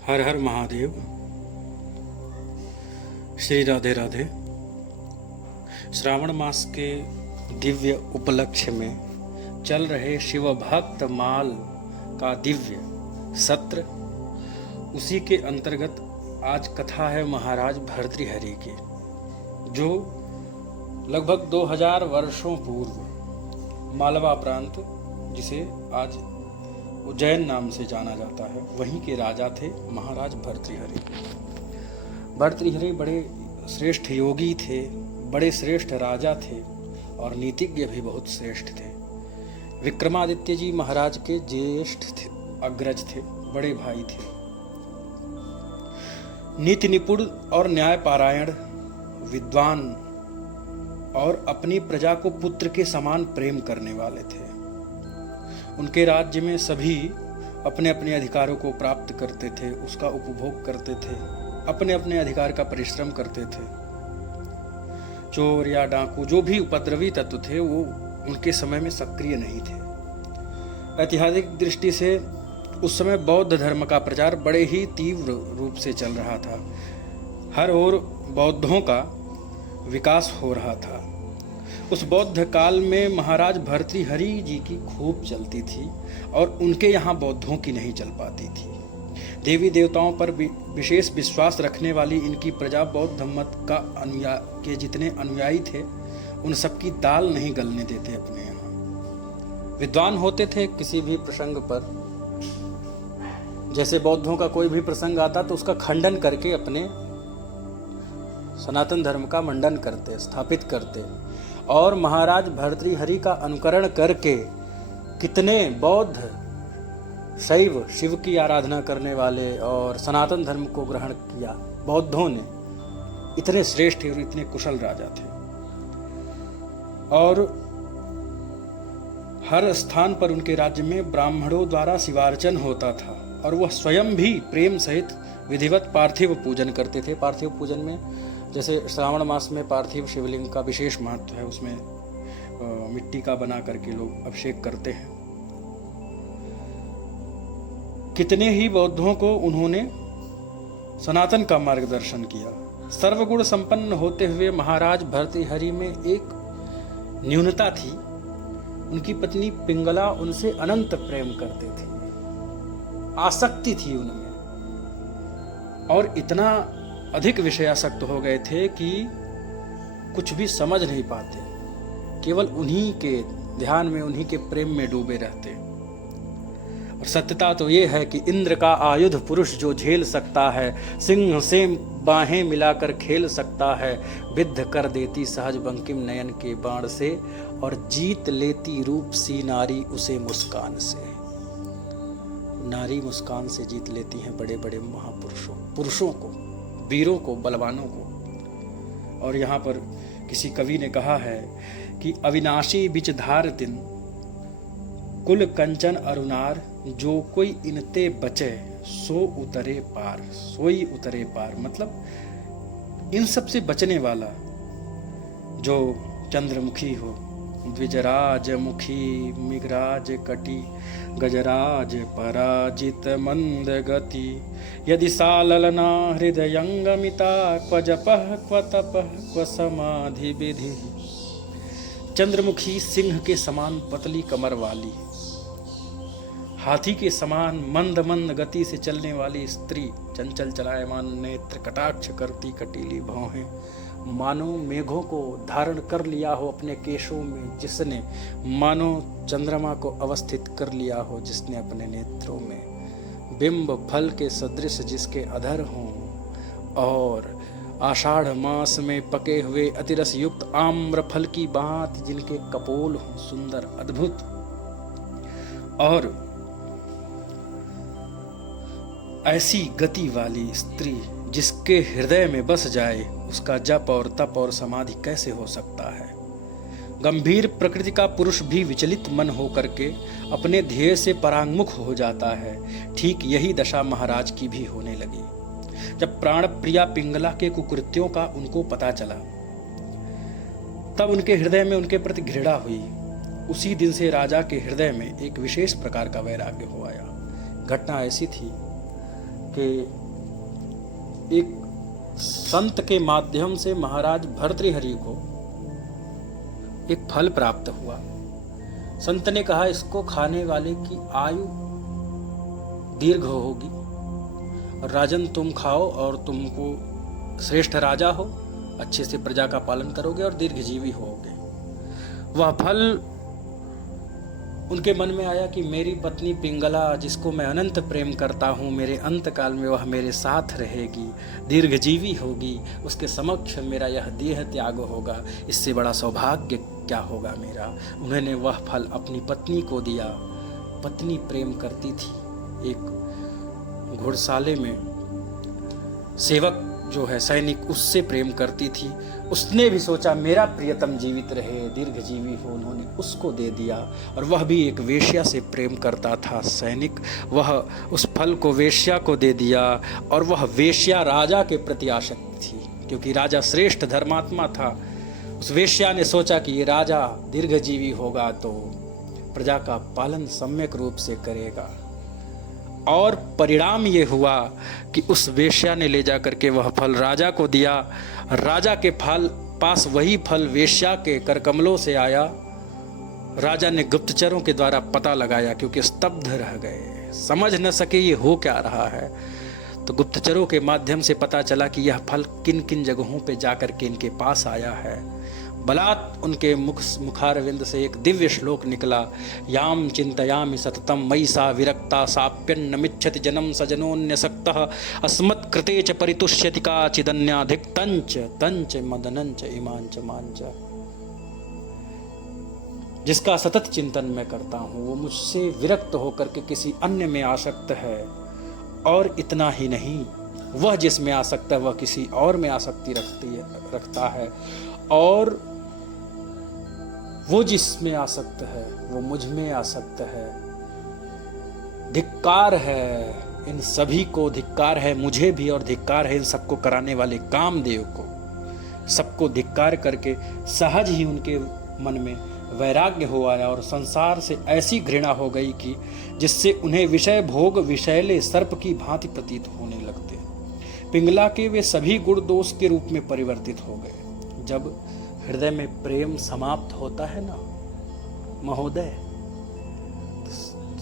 हर हर महादेव। श्री राधे राधे। श्रावण मास के दिव्य उपलक्ष्य में चल रहे शिव भक्त माल का दिव्य सत्र, उसी के अंतर्गत आज कथा है महाराज भर्तृहरि की, जो लगभग 2000 वर्षों पूर्व मालवा प्रांत, जिसे आज उज्जैन नाम से जाना जाता है, वहीं के राजा थे महाराज भर्तृहरि। भर्तृहरि बड़े श्रेष्ठ योगी थे, बड़े श्रेष्ठ राजा थे और नीतिज्ञ भी बहुत श्रेष्ठ थे। विक्रमादित्य जी महाराज के ज्येष्ठ थे, अग्रज थे, बड़े भाई थे। नीति निपुण और न्यायपारायण, विद्वान और अपनी प्रजा को पुत्र के समान प्रेम करने वाले थे। उनके राज्य में सभी अपने अपने अधिकारों को प्राप्त करते थे, उसका उपभोग करते थे, अपने अपने अधिकार का परिश्रम करते थे। चोर या डाकू, जो भी उपद्रवी तत्व थे, वो उनके समय में सक्रिय नहीं थे। ऐतिहासिक दृष्टि से उस समय बौद्ध धर्म का प्रचार बड़े ही तीव्र रूप से चल रहा था। हर ओर बौद्धों का विकास हो रहा था। उस बौद्ध काल में महाराज भर्तृहरि जी की खूब चलती थी और उनके यहाँ बौद्धों की नहीं चल पाती थी। देवी देवताओं पर विशेष विश्वास रखने वाली इनकी प्रजा बौद्ध मत के जितने अनुयायी थे, उन सबकी दाल नहीं गलने देते अपने यहाँ। विद्वान होते थे किसी भी प्रसंग पर, जैसे बौद्धों का कोई भी प्रसंग आता तो उसका खंडन करके अपने सनातन धर्म का मंडन करते, स्थापित करते। और महाराज भर्तृहरि का अनुकरण करके कितने बौद्ध शैव, शिव की आराधना करने वाले और सनातन धर्म को ग्रहण किया बौद्धों ने, इतने श्रेष्ठ और इतने कुशल राजा थे। और हर स्थान पर उनके राज्य में ब्राह्मणों द्वारा शिवार्चन होता था और वह स्वयं भी प्रेम सहित विधिवत पार्थिव पूजन करते थे। पार्थिव पूजन में जैसे श्रावण मास में पार्थिव शिवलिंग का विशेष महत्व है, उसमें मिट्टी का बना करके लोग अभिषेक करते हैं। कितने ही बौद्धों को उन्होंने सनातन का मार्गदर्शन किया। सर्वगुण संपन्न होते हुए महाराज भर्तृहरि में एक न्यूनता थी। उनकी पत्नी पिंगला उनसे अनंत प्रेम करते थे, आसक्ति थी उनमें, और इतना अधिक विषयासक्त हो गए थे कि कुछ भी समझ नहीं पाते, केवल उन्हीं के ध्यान में, उन्हीं के प्रेम में डूबे रहते। और सत्यता तो ये है कि इंद्र का आयुध पुरुष जो झेल सकता है, सिंह से बाहें मिलाकर खेल सकता है, विद्ध कर देती सहज बंकिम नयन के बाण से, और जीत लेती रूप सी नारी उसे मुस्कान से। नारी मुस्कान से जीत लेती हैं बड़े बड़े पुरुषों को, वीरों को, बलवानों को। और यहाँ पर किसी कवि ने कहा है कि अविनाशी बिच धार तिन कुल कंचन अरुणार, जो कोई इनते बचे सो उतरे पार, सोई उतरे पार। मतलब इन सब से बचने वाला जो चंद्रमुखी हो, द्विजराज मुखी मृगराज कटी, गजराज पराजित मंद गति, यदि साललना हृदयंगमिता, क्व जपः क्व तपः क्व समाधि विधि। चंद्रमुखी सिंह के समान पतली कमर वाली, हाथी के समान मंद मंद गति से चलने वाली स्त्री, चंचल चलायमान नेत्र, कटाक्ष करती कटीली भौहें, मानो मेघों को धारण कर लिया हो अपने केशों में जिसने, मानो चंद्रमा को अवस्थित कर लिया हो जिसने अपने नेत्रों में, बिंब फल के सदृश जिसके अधर हों, और आषाढ़ मास में पके हुए अतिरस युक्त आम्र फल की बात जिनके कपोल हों सुंदर अद्भुत। और ऐसी गति वाली स्त्री जिसके हृदय में बस जाए, उसका जप और तप और समाधि कैसे हो सकता है। गंभीर प्रकृति का पुरुष भी विचलित मन होकर के अपने ध्येय से परांगमुख हो जाता है। ठीक यही दशा महाराज की भी होने लगी। जब प्राण प्रिया पिंगला के कुकृत्यों का उनको पता चला, तब उनके हृदय में उनके प्रति घृणा हुई। उसी दिन से राजा के हृदय में एक विशेष प्रकार का वैराग्य हो आया। घटना ऐसी थी कि एक संत के माध्यम से महाराज भर्तृहरि को एक फल प्राप्त हुआ। संत ने कहा इसको खाने वाले की आयु दीर्घ होगी और राजन तुम खाओ और तुमको श्रेष्ठ राजा हो, अच्छे से प्रजा का पालन करोगे और दीर्घजीवी होगे। वह फल उनके मन में आया कि मेरी पत्नी पिंगला जिसको मैं अनंत प्रेम करता हूँ, मेरे अंत काल में वह मेरे साथ रहेगी, दीर्घजीवी होगी, उसके समक्ष मेरा यह देह त्याग होगा, इससे बड़ा सौभाग्य क्या होगा मेरा। उन्होंने वह फल अपनी पत्नी को दिया। पत्नी प्रेम करती थी, एक घुड़साले में सेवक जो है सैनिक उससे प्रेम करती थी। उसने भी सोचा मेरा प्रियतम जीवित रहे, दीर्घजीवी हो, उन्होंने उसको दे दिया। और वह भी एक वेश्या से प्रेम करता था सैनिक, वह उस फल को वेश्या को दे दिया। और वह वेश्या राजा के प्रति आसक्त थी, क्योंकि राजा श्रेष्ठ धर्मात्मा था। उस वेश्या ने सोचा कि ये राजा दीर्घजीवी होगा तो प्रजा का पालन सम्यक रूप से करेगा। और परिणाम ये हुआ कि उस वेश्या ने ले जा करके वह फल राजा को दिया। राजा के पास वही फल वेश्या के करकमलों से आया। राजा ने गुप्तचरों के द्वारा पता लगाया, क्योंकि स्तब्ध रह गए, समझ न सके ये हो क्या रहा है। तो गुप्तचरों के माध्यम से पता चला कि यह फल किन किन जगहों पे जाकर के इनके पास आया है। बलात् उनके मुखारविंद से एक दिव्य श्लोक निकला, याम चिंतयामि सततम मयि सा विरक्ता साप्यन्नमिच्छति जनम सजनोन्यसक्तः अस्मत्कृते च परितुष्यति काचिदन्याधिक तंच तंच मदनंच इमांच मांच। जिसका सतत चिंतन मैं करता हूँ वो मुझसे विरक्त होकर के किसी अन्य में आसक्त है। और इतना ही नहीं, वह जिसमें आसक्त है वह किसी और में आसक्ति रखता है, और वो जिसमें आसक्त है वो मुझ में आसक्त है। धिक्कार है इन सभी को, धिक्कार है मुझे भी, और धिक्कार है इन सबको कराने वाले कामदेव को। सबको धिक्कार करके सहज ही उनके मन में वैराग्य हो आया और संसार से ऐसी घृणा हो गई कि जिससे उन्हें विषय भोग विषैले सर्प की भांति प्रतीत होने लगते। पिंगला के वे सभी गुण दोष के रूप में परिवर्तित हो गए। जब हृदय में प्रेम समाप्त होता है ना महोदय, तो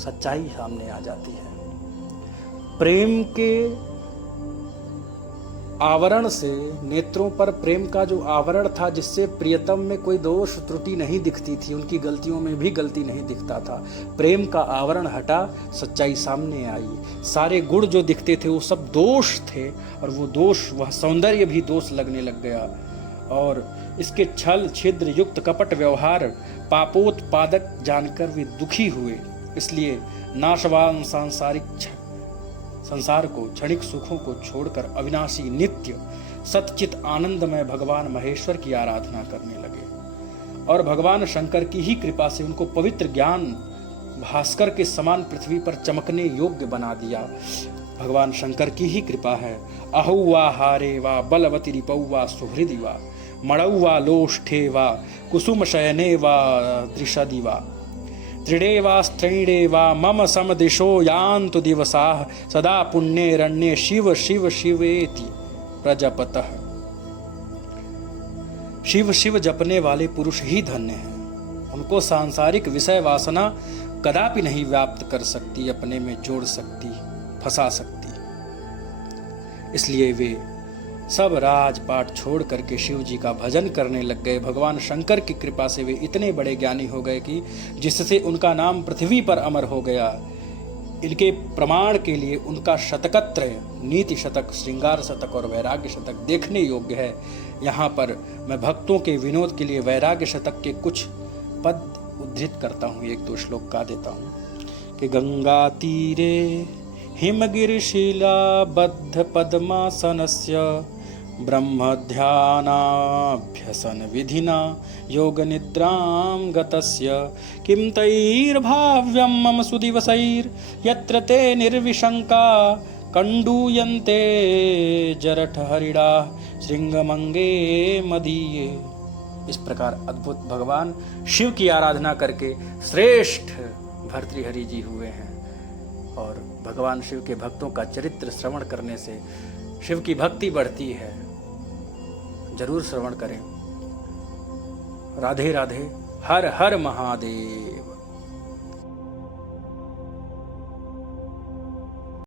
सच्चाई सामने आ जाती है। प्रेम के आवरण से, नेत्रों पर प्रेम का जो आवरण था जिससे प्रियतम में कोई दोष त्रुटि नहीं दिखती थी, उनकी गलतियों में भी गलती नहीं दिखता था, प्रेम का आवरण हटा, सच्चाई सामने आई। सारे गुण जो दिखते थे वो सब दोष थे, और वो दोष, वह सौंदर्य भी दोष लगने लग गया। और इसके छल छिद्र युक्त कपट व्यवहार पापोत्पादक जानकर वे दुखी हुए। इसलिए नाशवान सांसारिक संसार को, क्षणिक सुखों को छोड़कर अविनाशी नित्य सतचित आनंदमय भगवान महेश्वर की आराधना करने लगे। और भगवान शंकर की ही कृपा से उनको पवित्र ज्ञान भास्कर के समान पृथ्वी पर चमकने योग्य बना दिया। भगवान शंकर की ही कृपा है। अहुवा हारे वा बलवती रिपौवा सुहृदि वा मणौवा लोष्ठे वा कुसुम शयने वा दृशदि वा त्रिडे वा स्त्रैणे वा मम समदिशो यान्तु दिवसाः सदा पुण्ये रण्ये शिव शिव शिवेति प्रजपतः। शिव शिव जपने वाले पुरुष ही धन्य हैं। उनको सांसारिक विषय वासना कदापि नहीं व्याप्त कर सकती, अपने में जोड़ सकती, फंसा सकती। इसलिए वे सब राजपाट छोड़ करके शिव जी का भजन करने लग गए। भगवान शंकर की कृपा से वे इतने बड़े ज्ञानी हो गए कि जिससे उनका नाम पृथ्वी पर अमर हो गया। इनके प्रमाण के लिए उनका शतकत्रय, नीति शतक, श्रृंगार शतक और वैराग्य शतक देखने योग्य है। यहाँ पर मैं भक्तों के विनोद के लिए वैराग्य शतक के कुछ पद उद्धृत करता हूँ, एक दो श्लोक गा देता हूँ कि गंगा तीरे हिमगिरिशिला बद्ध पद्मासनस्य ब्रह्मध्यानाभ्यसन विधिना योग निद्रां गतस्य किं तैर्भाव्यं मम सुदिवसैर् यत्र ते निर्विशंका कंडूयन्ते जरठ हरिणा श्रृंगमंगे मदीये। इस प्रकार अद्भुत भगवान शिव की आराधना करके श्रेष्ठ भर्तृहरि जी हुए हैं। और भगवान शिव के भक्तों का चरित्र श्रवण करने से शिव की भक्ति बढ़ती है। जरूर श्रवण करें। राधे राधे, हर हर महादेव।